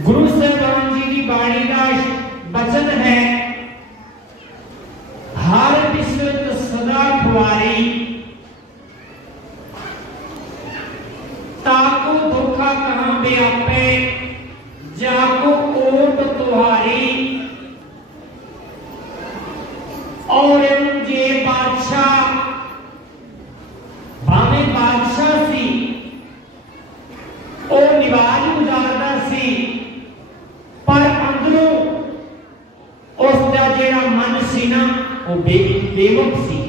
ਗੁਰੂ ਸਾਹਿਬਾਨ ਜੀ ਦੀ ਬਾਣੀ ਦਾ ਬਚਨ ਹੈ। Krishna, o baby sì.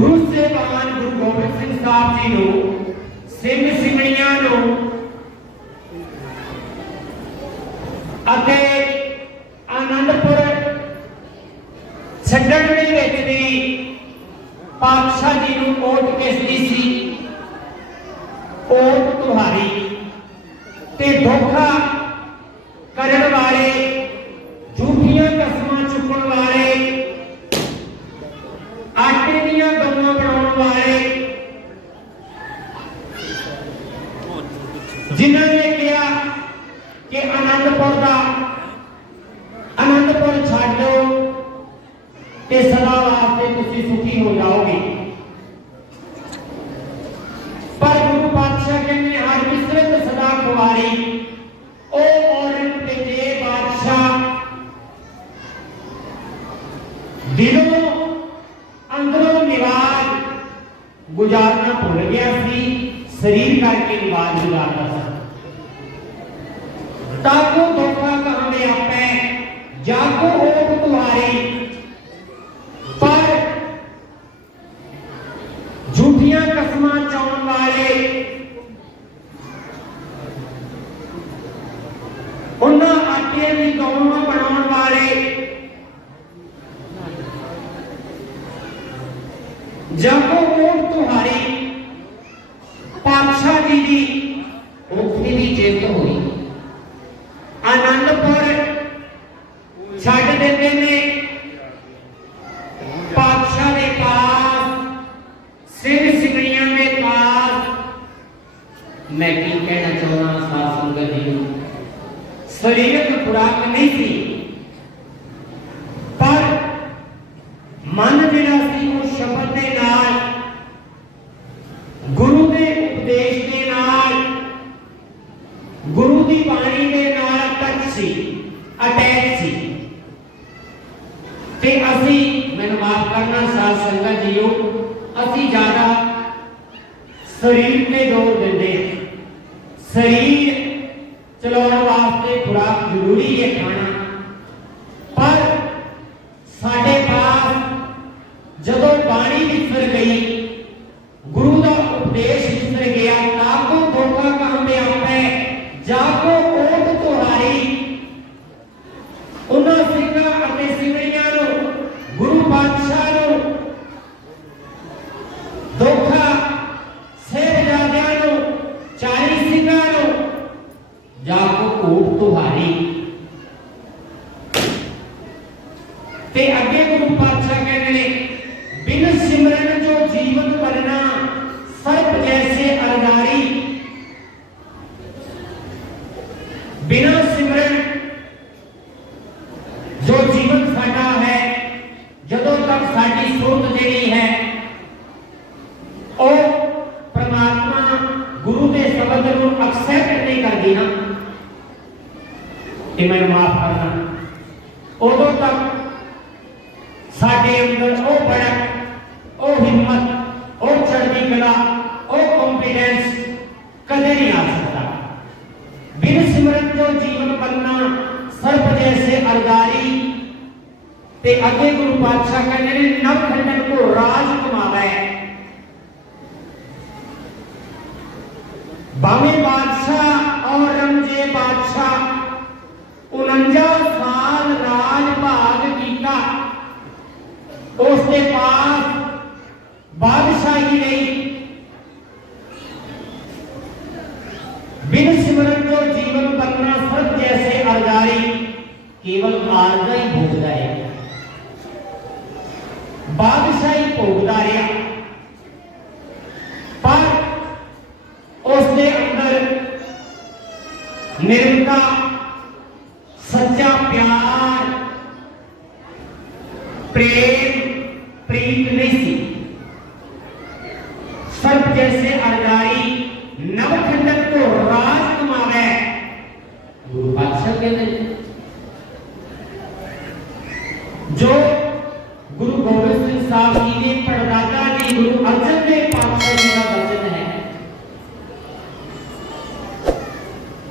ગુરુ સે ભગવાન ગુરુ ગોવિંદ સિંહ સાહેબ જી નો સિંહ સિમૈયા નો गुजारना भूल गया सी शरीर करके निवाज गुजारता सा ताको धोखा कहने आपे जाको हो ਸੀ ਅਟੈਚ ਸੀ ਤੇ ਅਸੀਂ ਮੈਨੂੰ ਮਾਫ ਕਰਨਾ ਸਾਧ ਸੰਗਤ ਜੀਓ ਅਸੀਂ ਜ਼ਿਆਦਾ ਸਰੀਰ ਤੇ ਜ਼ੋਰ ਦਿੰਦੇ ਹਾਂ ਸਰੀਰ सूरत जेड़ी है। और परमात्मा गुरु के शब्द को एक्सेप्ट नहीं कर देना कि मैं माफ़ गुरु पातशाह कहने ने नव खंडन को राज कुमार है। बावे बादशाह और रमजे बादशाह, उनंजा साल राज भाग किया उसके पास बादशाही नहीं। बिन सिमरन को जीवन बनना सब जैसे अरदारी, केवल आर्जा ही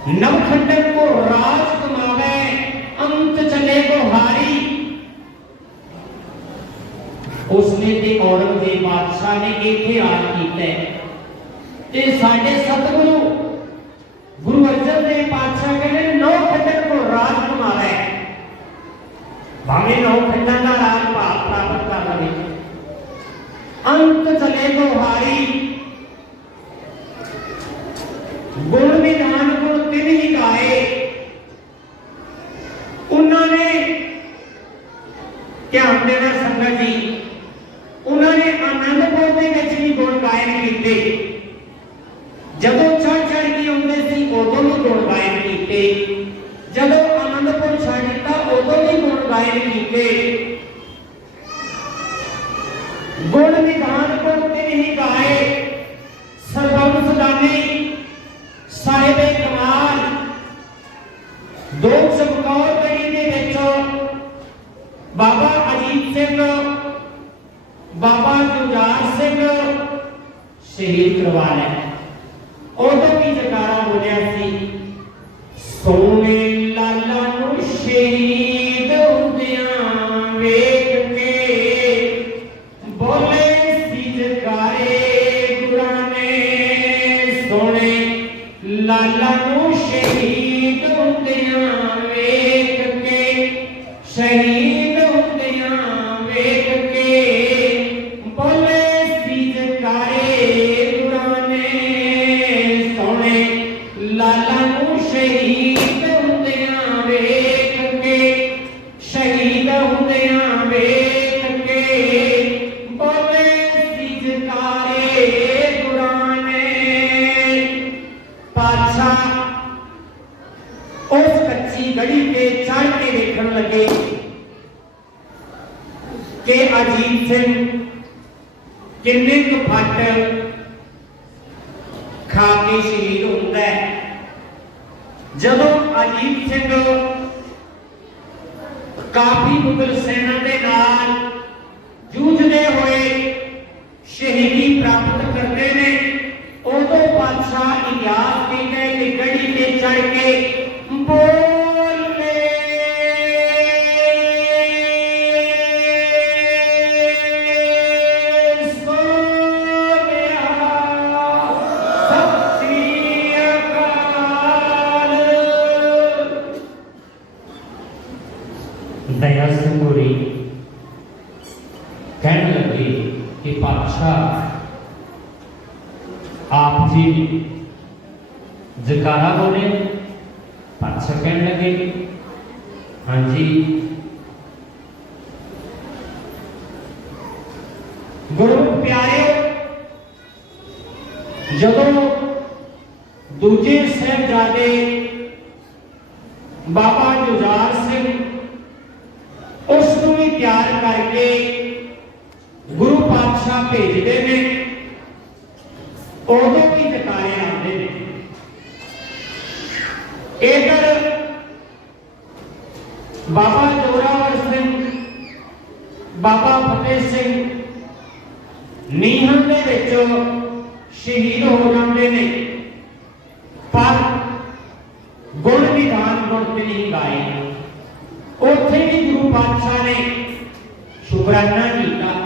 नवखंडन को राज कमावे, अंत चले को हारी। उसने ते औरंगज़ेब बादशाह ने इथे राज किया ते साडे सतगुरु, गुरु अर्जन देव बादशाह नौ खंडन को राज कमावे। भावे नौ नवखंडन का राज प्राप्त कर लवे। अंत चले को हारी। गुरु ਦੇਣਾ ਸੰਗਤ ਜੀ ਉਹਨਾਂ ਨੇ ਆਨੰਦਪੁਰ ਦੇ ਵਿੱਚ ਵੀ ਗੁਣ ਗਾਇਨ ਕੀਤੇ ਜਦੋਂ ਚੜ ਚੜ ਕੇ ਆਉਂਦੇ ਸੀ ਉਦੋਂ ਵੀ ਗੁਣ ਗਾਇਨ ਕੀਤੇ ਜਦੋਂ ਆਨੰਦਪੁਰ ਛੱਡ ਦਿੱਤਾ ਉਦੋਂ ਵੀ ਗੁਣ ਗਾਇਨ ਕੀਤੇ ਗੁਣ ਵਿਧਾਨ ਗੁਣ ਤੇ ਨਹੀਂ ਗਾਏ ਸਰਬੰਸ ਸਦਾਨੀ ਸਾਹਿਬੇ ਕਮਾਲ ਦੋ ਚਮਕੌਰ ਸ਼ਹੀਦ ਕਰਵਾ ਲਿਆ। ਉਦੋਂ ਵੀ ਜਕਾਰਾ ਬੋਲਿਆ ਸੀ, ਸੋਨੇ ਲਾਲਾ ਨੂੰ ਸ਼ਹੀਦ ਹੁੰਦਿਆਂ ਵੇਖ ਕੇ ਬੋਲੇ ਸੀ ਜਕਾਰੇ ਗੁਰਾਂ ਨੇ, ਸੋਨੇ ਲਾਲਾ ਨੂੰ ਸ਼ਹੀਦ ਹੁੰਦਿਆਂ ਵੇਖ ਕੇ ਸ਼ਹੀਦ ਕਿ ਅਜੀਤ ਸਿੰਘ ਕਿੰਨੇ ਕੁ ਫੱਟ ਖਾ ਕੇ ਸ਼ਹੀਦ ਹੁੰਦਾ ਹੈ ਜਦੋਂ ਅਜੀਤ ਸਿੰਘ ਕਾਫੀ ਮੁਗਲ ਸੈਨਾ ਦੇ ਨਾਲ ਕਿ ਪਾਤਸ਼ਾਹ ਆਪ ਜੀ ਜਕਾਰਾ ਬੋਲੇ ਪਾਤਸ਼ਾਹ ਕਹਿਣ ਲੱਗੇ ਹਾਂਜੀ ਗੁਰੂ ਪਿਆਰਿਓ ਜਦੋਂ ਦੂਜੇ ਸਾਹਿਬਜ਼ਾਦੇ ਬਾਬਾ ਜੁਝਾਰ ਸਿੰਘ ਉਸ ਨੂੰ ਵੀ ਤਿਆਰ ਕਰਕੇ ਗੁਰੂ ਪਾਤਸ਼ਾਹ ਭੇਜਦੇ ਨੇ ਉਦੋਂ ਵੀ ਜਕਾਰੇ ਆਉਂਦੇ ਨੇ। ਇਧਰ ਬਾਬਾ ਜੋਰਾਵਰ ਸਿੰਘ, ਬਾਬਾ ਫਤਿਹ ਸਿੰਘ ਨੀਹਾਂ ਦੇ ਵਿੱਚ ਸ਼ਹੀਦ ਹੋ ਜਾਂਦੇ ਨੇ, ਪਰ ਗੁਣ ਵਿਧਾਨ ਗੁਣ ਤੇ ਨਹੀਂ ਗਾਏ। ਉੱਥੇ ਵੀ ਗੁਰੂ ਪਾਤਸ਼ਾਹ ਨੇ ਸ਼ੁਕਰਾਨਾ ਕੀਤਾ।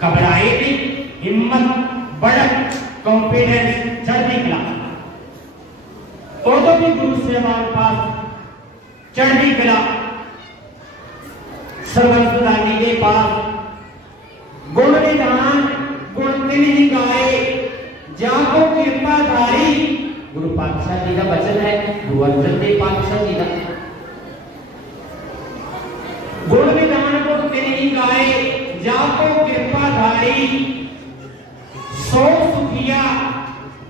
घबराई भी हिम्मत, बढ़त कॉन्फिडेंस चढ़ निकला। तो भी गुरु से हमारे पास चढ़ निकला सर्वस्वदानी के पास गुण निदान गुण तिन ही गाए जाको कृपा धारी गुरु पातशाह जी का वचन है, गुरु अर्जन देव पातशाह जी का। गुण निदान गुण तिन ही गाए ਕਿਰਪਾ ਧਾਰੀ ਸੋ ਸੁਖੀਆ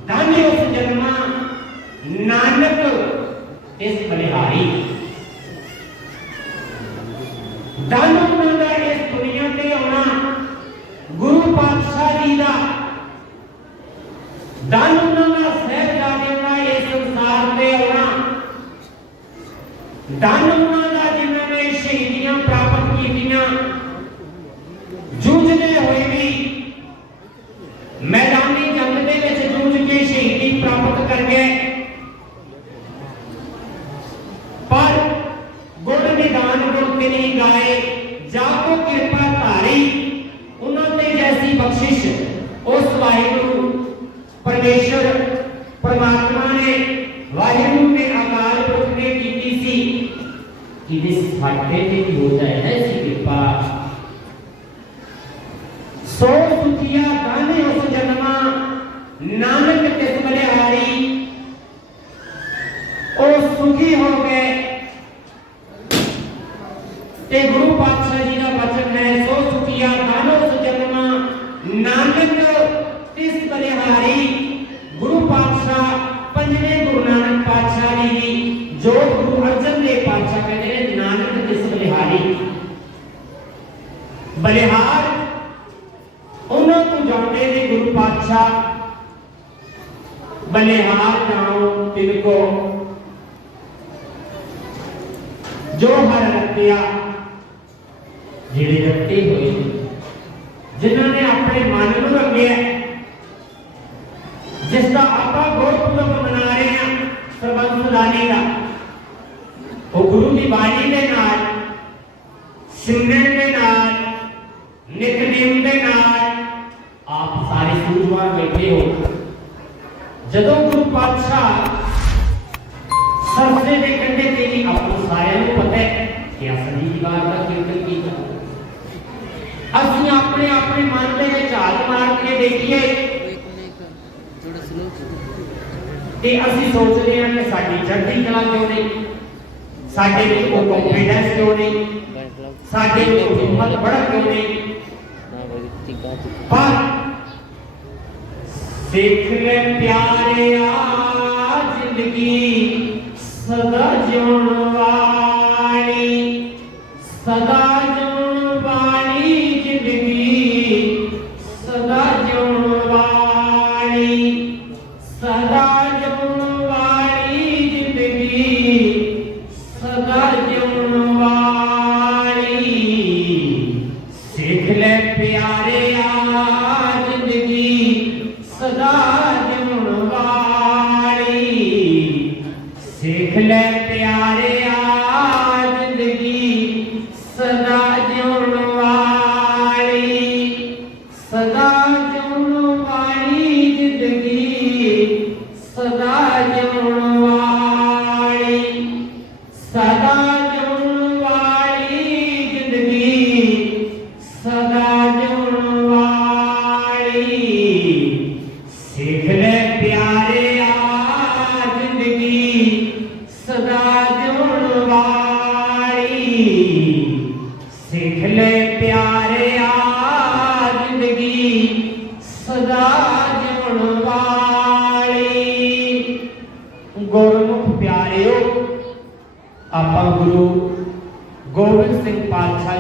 ਧਨ ਉਸ ਜਨਮਾ ਨਾਨਕ ਇਸ ਬਲਿਹਾਰੀ ਧਨ ਉਹਨਾਂ ਦਾ ਇਸ ਦੁਨੀਆ ਤੇ ਆਉਣਾ ਗੁਰੂ ਪਾਤਸ਼ਾਹ ਜੀ ਦਾ ਧਨ ਉਹਨਾਂ ਦਾ ਸਹਿਬਜ਼ਾਦਿਆਂ ਦਾ ਇਸ ਸੰਸਾਰ ਤੇ ਆਉਣਾ ਧਨ ਉਹਨਾਂ ਦਾ ਜਿਨ੍ਹਾਂ ਨੇ ਸ਼ਹੀਦੀਆਂ ਪ੍ਰਾਪਤ ਕੀਤੀਆਂ ಜೂಜನೆಯ ಹೊಯ್ಯ ਉਹਨਾਂ ਤੋਂ ਜਾਣਦੇ ਨੇ ਗੁਰੂ ਪਾਤਸ਼ਾਹ ਬਲਿਹਾਰ ਜਾਣੋ ਤਿਨ ਕੋ ਜੋ ਹਰ ਰੱਤਿਆ ਜਿਹੜੇ ਰੱਤੇ ਹੋਏ ਨੇ, ਜਿਨ੍ਹਾਂ ਨੇ ਆਪਣੇ ਮਨ ਨੂੰ ਰੱਖਿਆ ਜਿਸ ਦਾ ਆਪਾਂ ਗੁਰਪੁਰਬ ਮਨਾ ਰਹੇ ਹਾਂ ਸਰਬੰਸ ਸੁਦਾਨੀ ਦਾ ਉਹ ਗੁਰੂ ਦੀ ਬਾਣੀ ਦੇ ਨਾਲ ਸਿਮਰਨ ਦੇ ਨਾਲ ਨਿਤਨੇਮ ਦੇ ਨਾਲ ਸੂਰਵਾਰ ਬੈਠੇ ਹੋ। ਜਦੋਂ ਗੁਰੂ ਪਾਤਸ਼ਾਹ ਸਰਸੇ ਦੇ ਕੰਢੇ ਤੇ ਹੀ ਆਪੋ ਸਾਰਿਆਂ ਨੂੰ ਪਤਾ ਹੈ ਕਿ ਅਸਲੀ ਦੀਵਾਰ ਦਾ ਕੀਰਤਨ ਕੀਤਾ ਅਸੀਂ ਆਪਣੇ ਆਪਣੇ ਮਨ ਦੇ ਵਿੱਚ ਝਾਲ ਮਾਰ ਕੇ ਦੇਖੀਏ। ਤੇ ਅਸੀਂ ਸੋਚਦੇ ਹਾਂ ਕਿ ਸਾਡੀ ਚੜ੍ਹਦੀ ਕਲਾ ਕਿਉਂ ਨਹੀਂ? ਸਾਡੇ ਵਿੱਚ ਉਹ ਕੰਫੀਡੈਂਸ ਕਿਉਂ ਨਹੀਂ? ਸਾਡੇ ਵਿੱਚ ਹਿੰਮਤ ਬੜਾ ਕਿਉਂ ਨਹੀਂ? ਪਰ ਸਿੱਖ ਲੈ ਪਿਆਰਿਆ ਜ਼ਿੰਦਗੀ ਸਦਾ ਜਿਉਣ ਵਾਲੀ ਸਦਾ ਸਿੱਖ ਲੈ ਪਿਆਰਿਆ।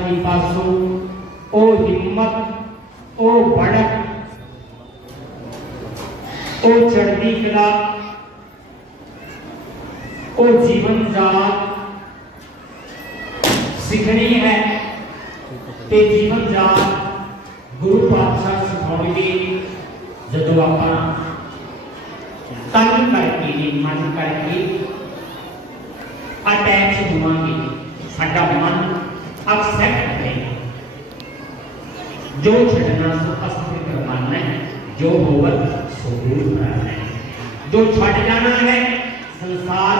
की पासो, ओ हिम्मत, ओ भड़क ओ चढ़ती कला, ओ जीवन जात सीखनी है, ते जीवन जात गुरु पातशाह सिखाएँगे जो आप तन करके, मन करके, अटैच होवे साडा मन अबसेक्ट में जो छटना सो अस्थित मानना है जो होवर सो प्राण है जो छट जाना है, संसार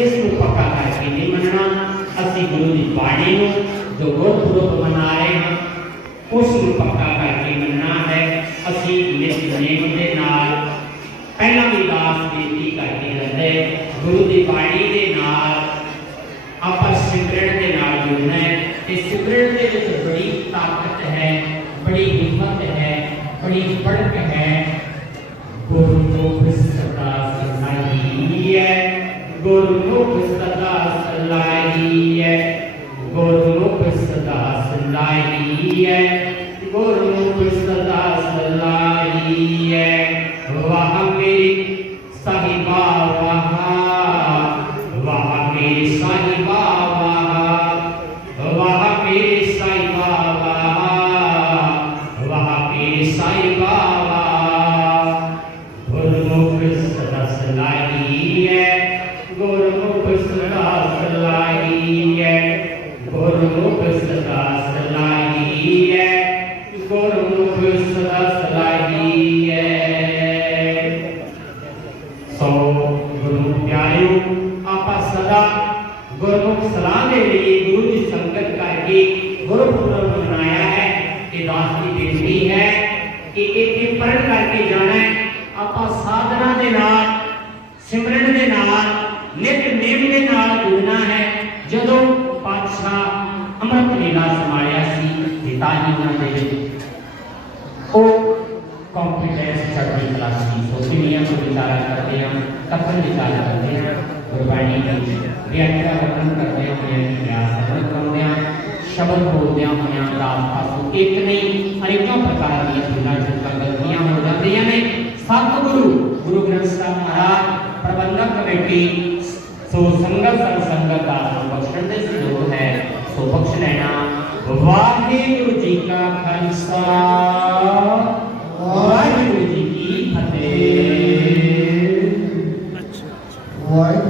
इसको पक्का करके नहीं मनना? असि गुरु की बाणी जो गुरुपूर्वक मना रहे हैं उसको पक्का करके मनना है। असि नित्य निकालने गुरबाणी की व्याख्या वर्णन करते हुए व्याकरण करते हैं शब्द बोलते हैं आसपास एक नहीं अनेकों प्रकार की भूला चुका गलतियाँ हो जाती हैं सतगुरु गुरु ग्रंथ साहब महाराज प्रबंधक कमेटी सो संगत संगत का संरक्षण से जो है सो बख्श लेना वाहेगुरु जी का खालसा वाहेगुरु जी की फतेह। হয়